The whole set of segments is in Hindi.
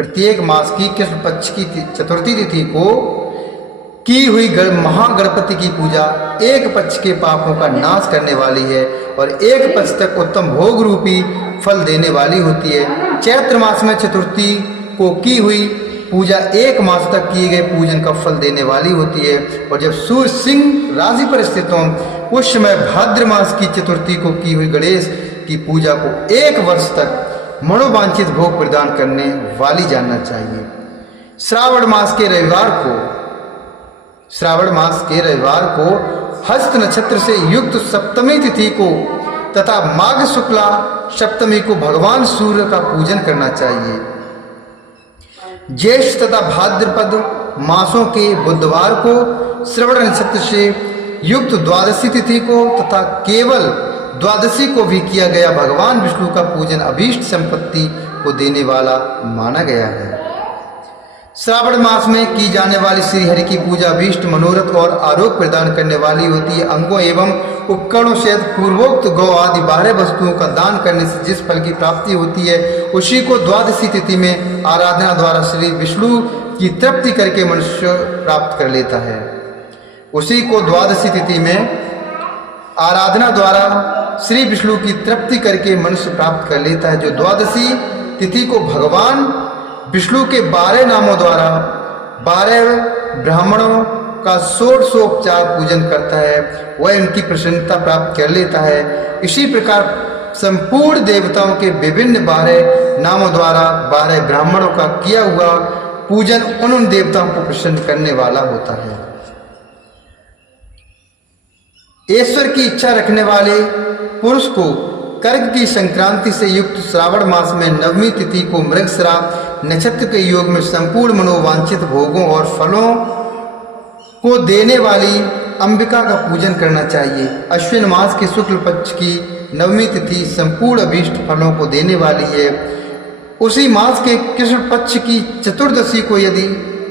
प्रत्येक मास की कृष्ण पक्ष की चतुर्थी तिथि को की हुई महागणपति की पूजा एक पक्ष के पापों का नाश करने वाली है और एक पक्ष तक उत्तम भोग रूपी फल देने वाली होती है। चैत्र मास में चतुर्थी को की हुई पूजा एक मास तक किए गए पूजन का फल देने वाली होती है और जब सूर्य सिंह राशि पर स्थित हो उस समय भाद्र मास की चतुर्थी को की हुई गणेश की पूजा को एक वर्ष तक मनोवांछित भोग प्रदान करने वाली जानना चाहिए। श्रावण मास के रविवार को हस्त नक्षत्र से युक्त सप्तमी तिथि को तथा माघ शुक्ला सप्तमी को भगवान सूर्य का पूजन करना चाहिए। ज्येष्ठ तथा भाद्रपद मासों के बुधवार को श्रवण नक्षत्र से युक्त द्वादशी तिथि को तथा केवल द्वादशी को भी किया गया भगवान विष्णु का पूजन अभीष्ट संपत्ति को देने वाला माना गया है। श्रावण मास में की जाने वाली श्री हरि की पूजा अभीष्ट मनोरथ और आरोग्य प्रदान करने वाली होती है। अंगों एवं उपकरणों से पूर्वोक्त गौ आदि 12 वस्तुओं का दान करने से जिस फल की प्राप्ति होती है उसी को द्वादशी तिथि में आराधना द्वारा श्री विष्णु की तृप्ति करके मनुष्य प्राप्त कर लेता है। उसी को द्वादशी तिथि में आराधना द्वारा श्री विष्णु की तृप्ति करके मनुष्य प्राप्त कर लेता है। जो द्वादशी तिथि को भगवान विष्णु के 12 नामों द्वारा 12 ब्राह्मणों का षोडशोपचार पूजन करता है वह उनकी प्रसन्नता प्राप्त कर लेता है। इसी प्रकार संपूर्ण देवताओं के विभिन्न 12 नामों द्वारा 12 ब्राह्मणों का किया हुआ पूजन उन देवताओं को प्रसन्न करने वाला होता है। ईश्वर की इच्छा रखने वाले पुरुष को कर्क की संक्रांति से युक्त श्रावण मास में नवमी तिथि को मृगशिरा नक्षत्र के योग में संपूर्ण मनोवांछित भोगों और फलों को देने वाली अंबिका का पूजन करना चाहिए। अश्विन मास के शुक्ल पक्ष की नवमी तिथि संपूर्ण अभीष्ट फलों को देने वाली है। उसी मास के कृष्ण पक्ष की चतुर्दशी को यदि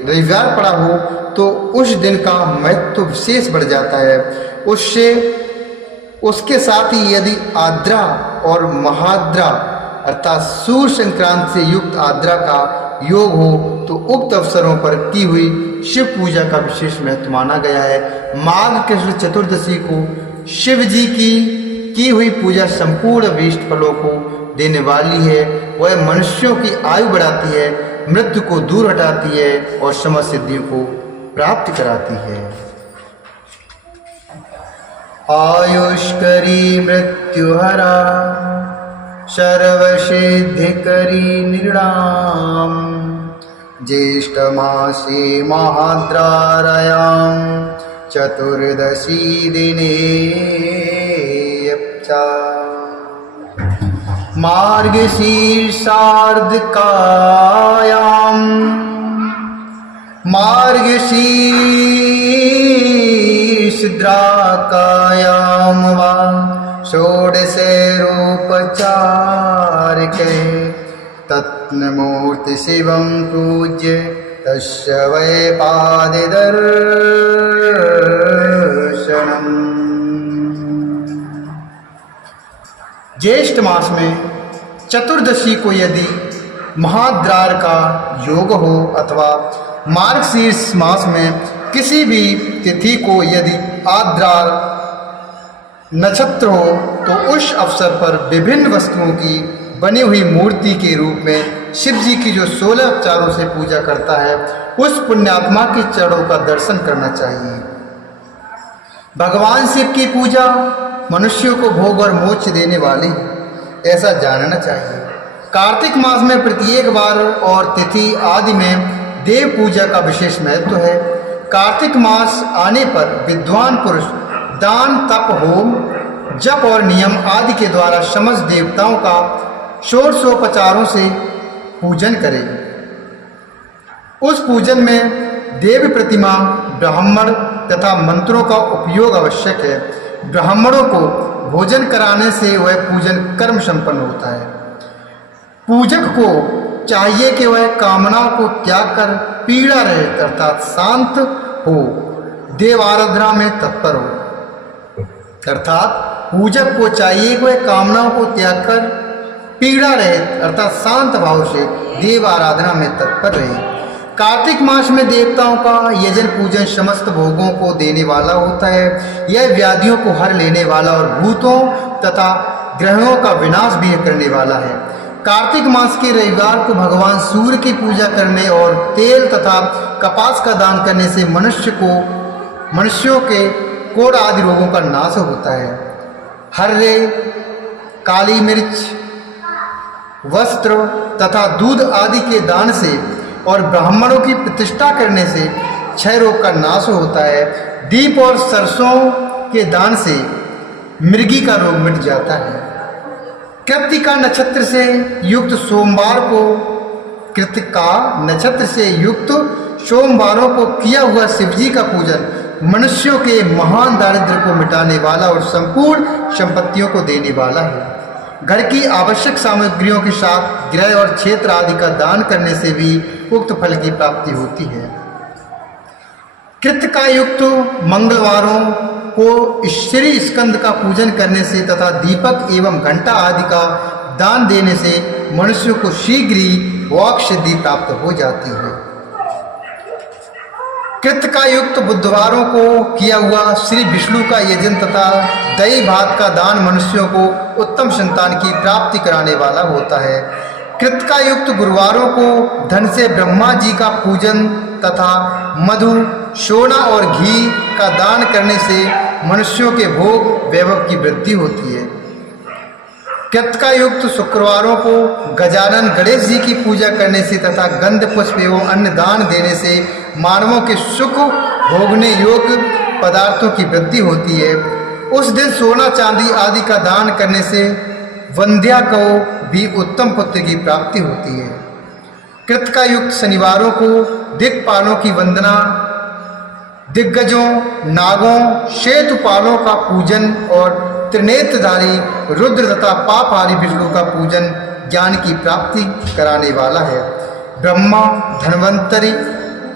रविवार पड़ा हो तो उस दिन का महत्व विशेष बढ़ जाता है। उसके साथ ही यदि आद्रा और महाद्रा अर्थात सूर्य संक्रांति से युक्त आद्रा का योग हो तो उक्त अवसरों पर की हुई शिव पूजा का विशेष महत्व माना गया है। माघ कृष्ण चतुर्दशी को शिव जी की हुई पूजा संपूर्ण अभीष्ट फलों को देने वाली है। वह मनुष्यों की आयु बढ़ाती है, मृत्यु को दूर हटाती है और समस्त सिद्धियों को प्राप्त कराती है। आयुष्करी मृत्युहरा सर्वसिद्धिकरी निर्णाम ज्येष्ठ मासे महाद्रारयां चतुर्दशी दिने मार्गशीर्षार्धकायां वा षोडशे रूपचारिके तत्नमूर्ति शिवं पूज्य तस्य वै पाददर्शनम्। ज्येष्ठ मास में चतुर्दशी को यदि महाद्रार का योग हो अथवा मार्गशीर्ष मास में किसी भी तिथि को यदि आद्रार नक्षत्र हो तो उस अवसर पर विभिन्न वस्तुओं की बनी हुई मूर्ति के रूप में शिव जी की जो 16 उपचारों से पूजा करता है उस पुण्यात्मा के चरणों का दर्शन करना चाहिए। भगवान शिव की पूजा मनुष्यों को भोग और मोक्ष देने वाली ऐसा जानना चाहिए। कार्तिक मास में प्रत्येक बार और तिथि आदि में देव पूजा का विशेष महत्व है। कार्तिक मास आने पर विद्वान पुरुष दान तप होम जप और नियम आदि के द्वारा समस्त देवताओं का षोडशोपचारों से पूजन करें। उस पूजन में देव प्रतिमा ब्राह्मण तथा मंत्रों का उपयोग आवश्यक है। ब्राह्मणों को भोजन कराने से वह पूजन कर्म संपन्न होता है। पूजक को चाहिए कि वह कामनाओं को त्याग कर पीड़ा रहित अर्थात शांत हो, देव आराधना में तत्पर हो। अर्थात पूजक को चाहिए कि वह कामनाओं को त्याग कर पीड़ा रहित अर्थात शांत भाव से देव आराधना में तत्पर रहे। कार्तिक मास में देवताओं का यजन पूजन समस्त भोगों को देने वाला होता है। यह व्याधियों को हर लेने वाला और भूतों तथा ग्रहों का विनाश भी करने वाला है। कार्तिक मास के रविवार को भगवान सूर्य की पूजा करने और तेल तथा कपास का दान करने से मनुष्यों के कोढ़ आदि रोगों का नाश होता है। हर्रे, काली मिर्च, वस्त्र तथा दूध आदि के दान से और ब्राह्मणों की प्रतिष्ठा करने से क्षय रोग का नाश होता है। दीप और सरसों के दान से मृगी का रोग मिट जाता है। कृत्तिका नक्षत्र से युक्त सोमवार को कृत्तिका नक्षत्र से युक्त सोमवारों को किया हुआ शिवजी का पूजन मनुष्यों के महान दारिद्र्य को मिटाने वाला और संपूर्ण संपत्तियों को देने वाला है। घर की आवश्यक सामग्रियों के साथ गृह और क्षेत्र आदि का दान करने से भी उक्त फल की प्राप्ति होती है। कृत्तिका युक्त मंगलवारों को श्री स्कंद का पूजन करने से तथा दीपक एवं घंटा आदि का दान देने से मनुष्य को शीघ्र ही वाक् सिद्धि प्राप्त हो जाती है। कृत्तिका युक्त बुधवारों को किया हुआ श्री विष्णु का यजन तथा दही भात का दान मनुष्यों को उत्तम संतान की प्राप्ति कराने वाला होता है। कृत्तिका युक्त गुरुवारों को धन से ब्रह्मा जी का पूजन तथा मधु, सोना और घी का दान करने से मनुष्यों के भोग वैभव की वृद्धि होती है। कृत्तिका युक्त शुक्रवारों को गजानन गणेश जी की पूजा करने से तथा गंध पुष्प एवं अन्न दान देने से मानवों के सुख भोगने योग्य पदार्थों की वृद्धि होती है। उस दिन सोना चांदी आदि का दान करने से वंध्या को भी उत्तम पुत्र की प्राप्ति होती है। कृत्तिका युक्त शनिवारों को दिक्पालों की वंदना, दिग्गजों, नागों, शेतुपालों का पूजन और त्रिनेत्रधारी रुद्र तथा पापहारी विष्णु का पूजन ज्ञान की प्राप्ति कराने वाला है। ब्रह्मा, धन्वंतरी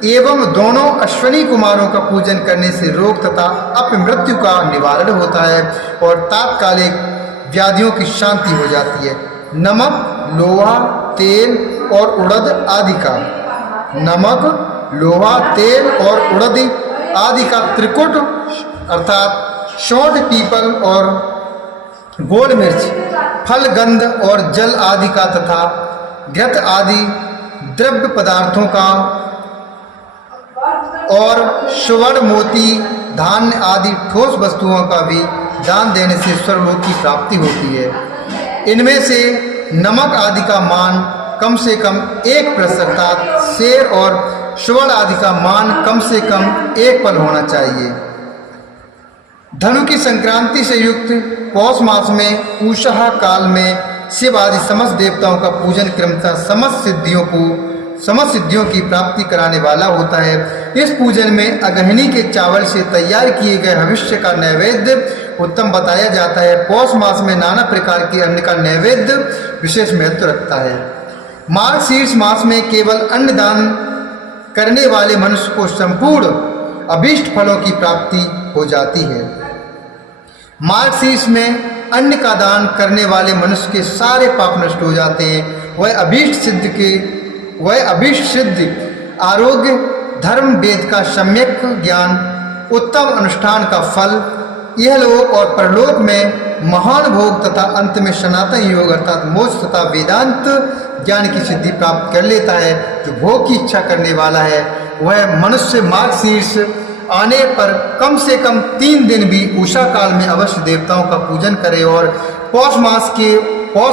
एवं दोनों अश्विनी कुमारों का पूजन करने से रोग तथा अपमृत्यु का निवारण होता है और तात्कालिक व्याधियों की शांति हो जाती है। नमक, लोहा, तेल और उड़द आदि का त्रिकुट अर्थात शौंठ, पीपल और गोल मिर्च, फल, गंध और जल आदि का तथा घृत आदि द्रव्य पदार्थों का और स्वर्ण, मोती, धान्य आदि ठोस वस्तुओं का भी दान देने से स्वर्गलोक की प्राप्ति होती है। इनमें से नमक आदि का मान कम से कम 1% अर्थात शेर और स्वर्ण आदि का मान कम से कम 1 फल होना चाहिए। धनु की संक्रांति से युक्त पौष मास में उषा काल में शिव आदि समस्त देवताओं का पूजन क्रमशः समस्त सिद्धियों की प्राप्ति कराने वाला होता है। इस पूजन में अगहनी के चावल से तैयार किए गए हविष्य का नैवेद्य उत्तम बताया जाता है। पौष मास में नाना प्रकार के अन्न का नैवेद्य विशेष महत्व रखता है। मार्गशीर्ष मास में केवल अन्न दान करने वाले मनुष्य को संपूर्ण अभीष्ट फलों की प्राप्ति हो जाती है। मार्गशीर्ष में अन्न का दान करने वाले मनुष्य के सारे पाप नष्ट हो जाते हैं। वह अभीष्ट सिद्ध आरोग्य, धर्म, वेद का सम्यक ज्ञान, उत्तम अनुष्ठान का फल, यह लोक और परलोक में महान भोग तथा अंत में सनातन योग अर्थात मोक्ष तथा वेदांत ज्ञान की सिद्धि प्राप्त कर लेता है। जो भोग की इच्छा करने वाला है वह मनुष्य मार्गशीर्ष आने पर कम से कम 3 दिन भी उषा काल में अवश्य देवताओं का पूजन करे और पौष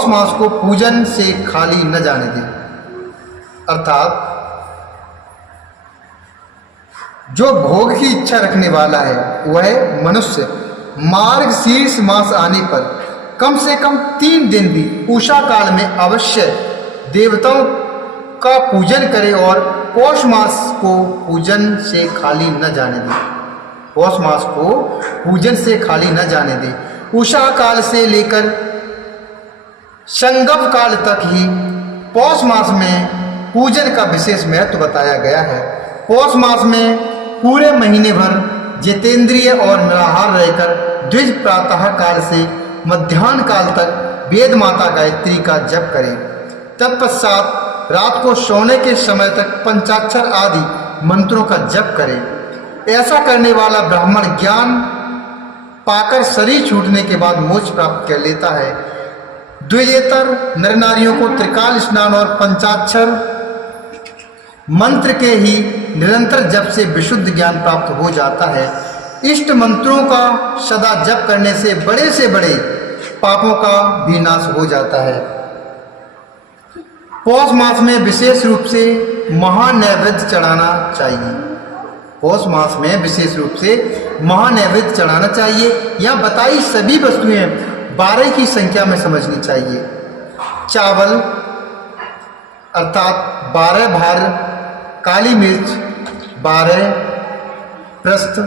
मास को पूजन से खाली न जाने दे। अर्थात जो भोग की इच्छा रखने वाला है वह मनुष्य मार्गशीर्ष मास आने पर कम से कम 3 दिन भी उषा काल में अवश्य देवताओं का पूजन करे और पौष मास को पूजन से खाली न जाने दे। पौष मास को पूजन से खाली न जाने दे। उषा काल से लेकर संगम काल तक ही पौष मास में पूजन का विशेष महत्व बताया गया है। पौष मास में पूरे महीने भर जितेंद्रिय और निराहार रहकर द्विज प्रातः काल से मध्याह्न काल तक वेद माता गायत्री का जप करें। तत्पश्चात रात को सोने के समय तक पंचाक्षर आदि मंत्रों का जप करे। ऐसा करने वाला ब्राह्मण ज्ञान पाकर शरीर छूटने के बाद मोक्ष प्राप्त कर लेता है। द्विजेतर नर नारियों को त्रिकाल स्नान और पंचाक्षर मंत्र के ही निरंतर जप से विशुद्ध ज्ञान प्राप्त हो जाता है। इष्ट मंत्रों का सदा जप करने से बड़े पापों का भी नाश हो जाता है। पौष मास में विशेष रूप से महानैवेद्य चढ़ाना चाहिए। पौष मास में विशेष रूप से महानैवेद्य चढ़ाना चाहिए। यहाँ बताई सभी वस्तुएं 12 की संख्या में समझनी चाहिए। चावल अर्थात 12 भार काली मिर्च, 12 प्रस्थ,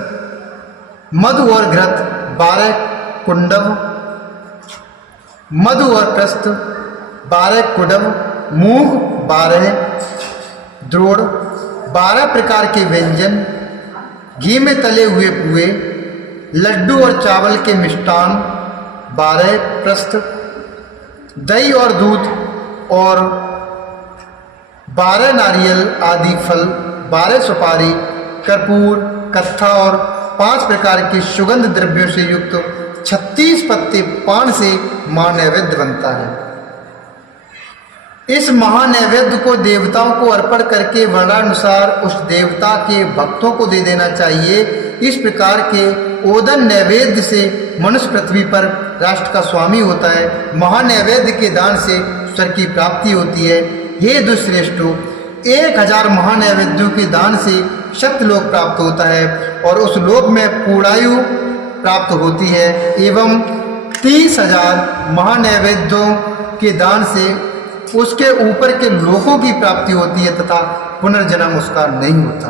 मधु और घृत 12 कुंडव, मधु और प्रस्थ 12 कुडव, मूंग 12 द्रोड़, 12 प्रकार के व्यंजन, घी में तले हुए पुए, लड्डू और चावल के मिष्टान 12 प्रस्थ, दही और दूध और 12 नारियल आदि फल, 12 सुपारी, कर्पूर, कत्था और 5 प्रकार के सुगंध द्रव्यों से युक्त 36 पत्ते पान से महानैवेद्य बनता है। इस महानैवेद्य को देवताओं को अर्पण करके वर्णानुसार उस देवता के भक्तों को दे देना चाहिए। इस प्रकार के ओदन नैवेद्य से मनुष्य पृथ्वी पर राष्ट्र का स्वामी होता है। महानैवेद्य के दान से स्वर्ग की प्राप्ति होती है। हे दुष्श्रेष्ठों, 1000 महानैवेद्यों के दान से सत्यलोक प्राप्त होता है और उस लोक में पूर्णायु प्राप्त होती है एवं 30,000 महानैवेद्यों के दान से उसके ऊपर के लोकों की प्राप्ति होती है तथा पुनर्जन्म उसका नहीं होता।